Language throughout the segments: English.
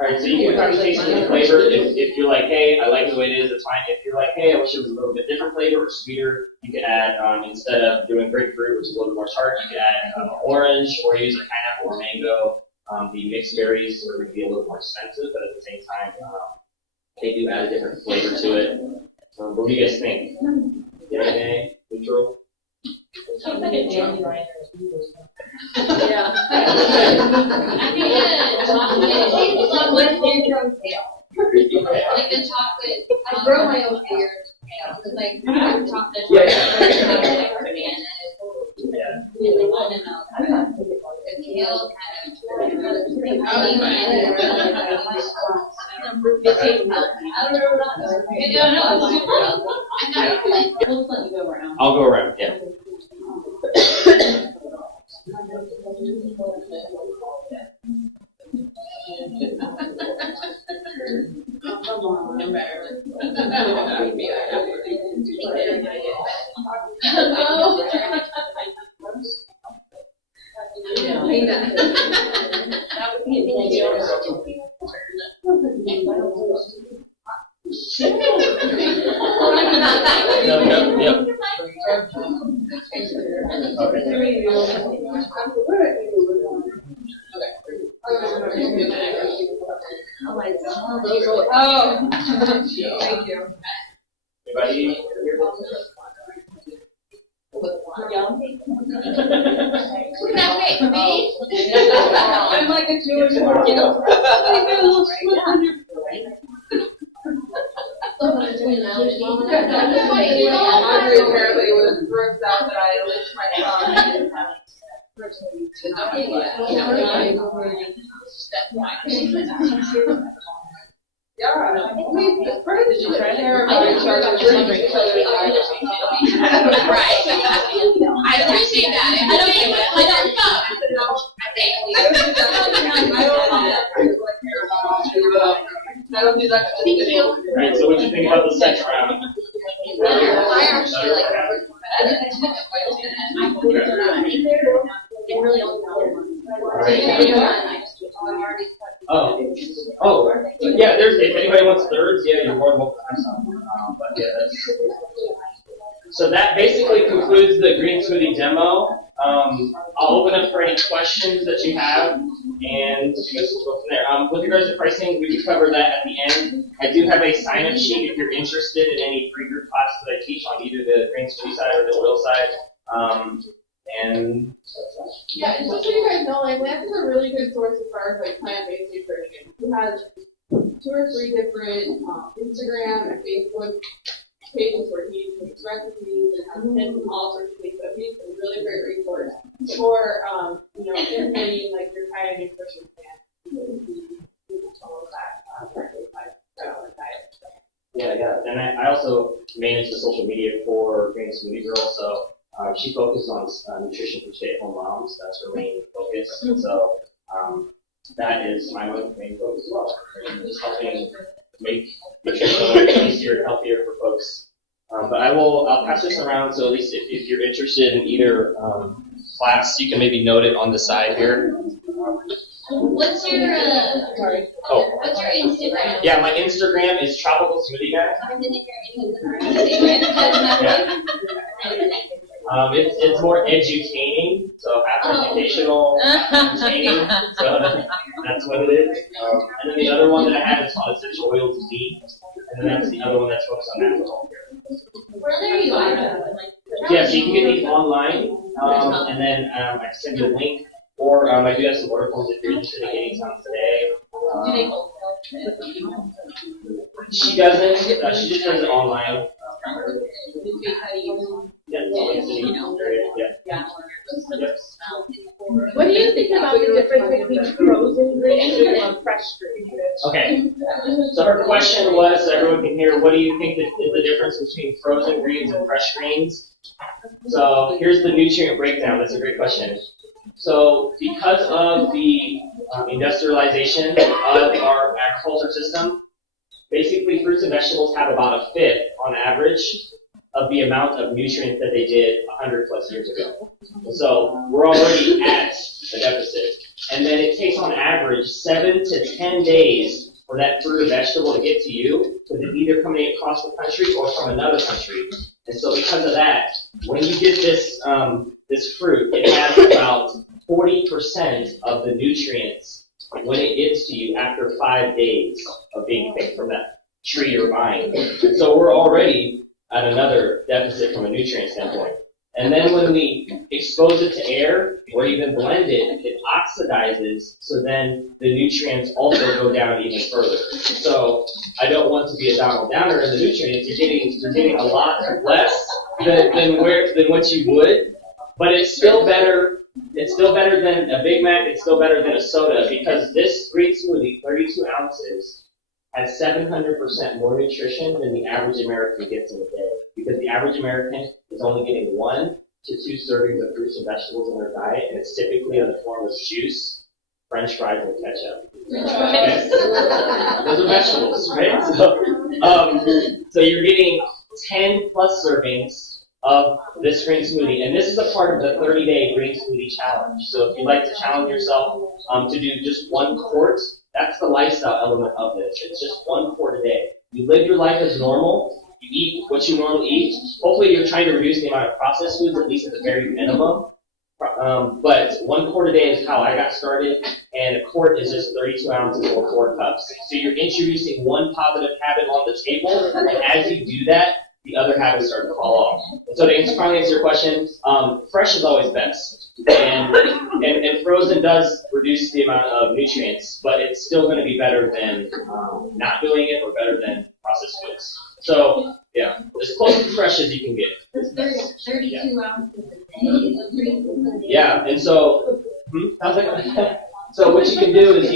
Alright, so you can probably taste the flavor. If you're like, hey, I like the way it is, it's fine. If you're like, hey, I wish it was a little bit different flavor or sweeter, you could add, instead of doing grapefruit, which is a little more tart, you could add orange or use a pineapple or mango. The mixed berries are going to be a little more expensive, but at the same time, they do add a different flavor to it. But what do you guys think? Yay, neutral? Sounds like a dandelion. Yeah. I think it's chocolate neutral tail. Like the chocolate. I grow my own hair. It's like chocolate. Really want to know. The tail kind of. I'll go around, yeah. Oh, thank you. Anybody? I'm like a Jewish woman. Apparently, was works out that I lift my son. Yeah, did you try to Right. I appreciate that. I don't think I don't know. I don't do that. Thank you. Alright, so what do you think about the second round? I actually like Yeah, if anybody wants thirds, yeah, you're more than welcome to have some. But yeah, so that basically concludes the green smoothie demo. I'll open up for any questions that you have, and you guys will go from there. With regards to pricing, we can cover that at the end. I do have a sign-up sheet if you're interested in any free group classes that I teach on either the green smoothie side or the oil side. And yeah, and just so you guys know, like Lance is a really good source as far as like plant-based nutrition. He has 2 or 3 different Instagram and Facebook pages where he makes recipes and has tips and all sorts of things. So he's a really great resource for implementing like your kind of nutrition plan. All of that plant-based diet. yeah, and I also manage the social media for Green Smoothie Girl, so she focuses on nutrition for stay-at-home moms. That's her main focus. Mm-hmm. So that is my main focus as well. Just helping make nutrition easier and healthier for folks. But I'll pass this around, so at least if you're interested in either class, you can maybe note it on the side here. What's your what's your Instagram? Yeah, my Instagram is tropicalsmoothieguy. It's more edutaining, so half educational, half entertaining. So that's what it is. And then the other one that I have is called Essential Oils of Tea, and then that's the other one that's focused on alcohol. Where are you at? Yeah, so you can get these online, and then I can send you a link. Or I do have some order forms if you're interested in getting some today. Do they wholesale? She doesn't. She just does it online. What do you think about the difference between frozen greens and fresh greens? Okay. So her question was, so everyone can hear, what do you think is the difference between frozen greens and fresh greens? So here's the nutrient breakdown. That's a great question. So because of the industrialization of our agriculture system, basically fruits and vegetables have about a fifth on average of the amount of nutrients that they did 100 plus years ago. And so we're already at a deficit. And then it takes on average 7 to 10 days for that fruit or vegetable to get to you, because it's either coming across the country or from another country. And so because of that, when you get this this fruit, it has about 40% of the nutrients when it gets to you after 5 days of being picked from that tree you're buying. And so we're already at another deficit from a nutrient standpoint. And then when we expose it to air or even blend it, it oxidizes, so then the nutrients also go down even further. So I don't want to be a Donald Downer in the nutrients. You're getting a lot less than what you would, but it's still better. It's still better than a Big Mac. It's still better than a soda, because this green smoothie, 32 ounces, has 700% more nutrition than the average American gets in a day. Because the average American is only getting 1 to 2 servings of fruits and vegetables in their diet, and it's typically in the form of juice, French fries, and ketchup. Okay? Those are vegetables, right? So you're getting 10 plus servings of this green smoothie, and this is a part of the 30-day green smoothie challenge. So if you'd like to challenge yourself to do just 1 quart, that's the lifestyle element of this. It's just 1 quart a day. You live your life as normal. You eat what you normally eat. Hopefully you're trying to reduce the amount of processed foods, at least at the very minimum. But 1 quart a day is how I got started, and a quart is just 32 ounces or 4 cups. So you're introducing 1 positive habit on the table, and as you do that, the other habits start to fall off. And so to finally answer your question, fresh is always best. And frozen does reduce the amount of nutrients, but it's still going to be better than not doing it, or better than processed foods. So, yeah, as close to fresh as you can get. It's 32 ounces a day. It's a pretty good day. Yeah, and so, how's that going? So what you can do is,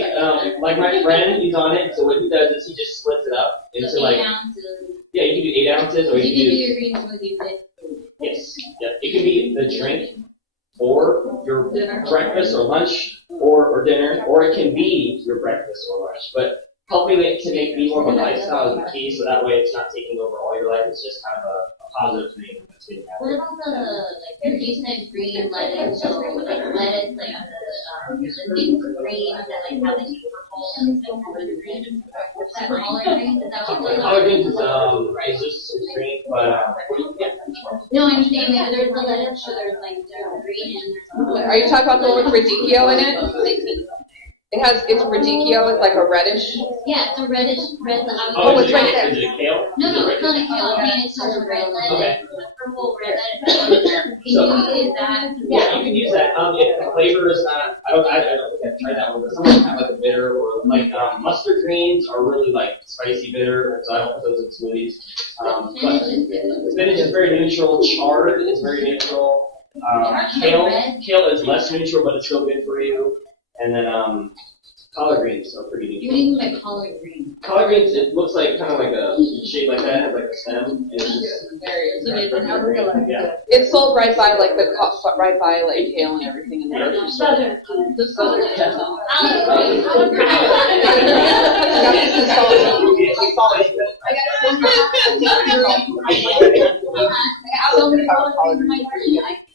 like my friend, he's on it, so what he does is he just splits it up into So like, 8 ounces. yeah, you can do 8 ounces, or You you can do can your green smoothie with food. yes, yeah, it can be the drink, or your Dinner. breakfast or lunch, or dinner, or it can be your breakfast or lunch. But helping it to make me more of a lifestyle is the key, so that way it's not taking over all your life. It's just kind of a positive thing that's being What happening. about the, you said green lettuce, so like lettuce, like the deep green, that like how they do purple, and like collard greens. Is that collard greens? Is that what they're Collard greens is just some green, but yeah. No, I'm saying like there's the lettuce, so there's like the green and there's. Are you talking about the one with radicchio in it? It's radicchio, it's like a reddish. Yeah, it's a reddish red. Oh, it's right there. Is it kale? No, it's not a kale. I mean, it's just a red lettuce, Okay. purple red lettuce. Can you use that? Yeah, you can use that. If the flavor is not, I don't think I've tried that one, but some of them have like a bitter, or like mustard greens are really like spicy bitter, so I don't put those in smoothies. But spinach is very neutral. Chard is very neutral. Kale is less neutral, but it's still good for you. And then collard greens are pretty What do neutral. you mean by collard green? Collard greens, it looks like kind of like a shape like that, it has like a stem. And it's just, yeah. It's sold right by like right by like kale and everything in the grocery store. The southern.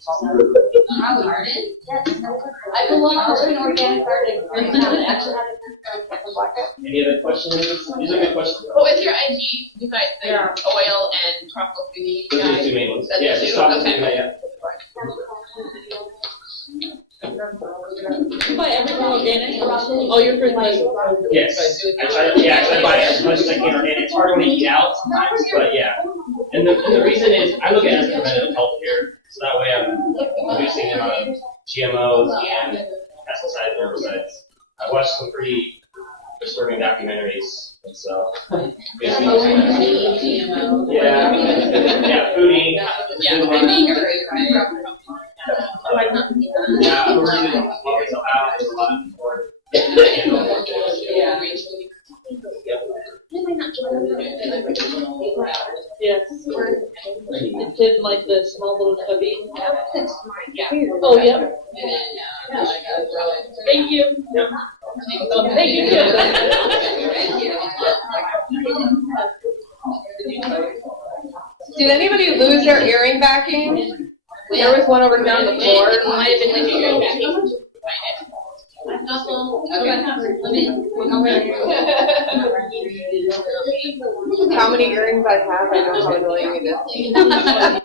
Our garden? Yes. I belong to an organic garden. Any other questions? These are good questions. What was your IG besides the oil and tropical smoothie Those are the guy? 2 main ones. That's Yeah, the just two? talk Okay. to me, yeah. You buy everything organic? Oh, you're pretty much. Yes, I buy as much as I can organic. It's hard when you eat out sometimes, but yeah. And the reason is, I look at it as preventative healthcare, so that way I'm reducing the amount of GMOs and pesticides and herbicides. I watched some pretty disturbing documentaries, and so. Yeah, foodie. Yeah, food I mean, line. oh, I've not seen that. Yeah, I'm learning to also have a lot of support. Yeah. Yes. It's in like the small little cubby. Yeah. Oh, yep. And then, Thank you. Oh, thank you too. Did anybody lose their earring backing? There was one over here on the floor. It might have been like a year back. How many earrings I have, I know how annoying it is.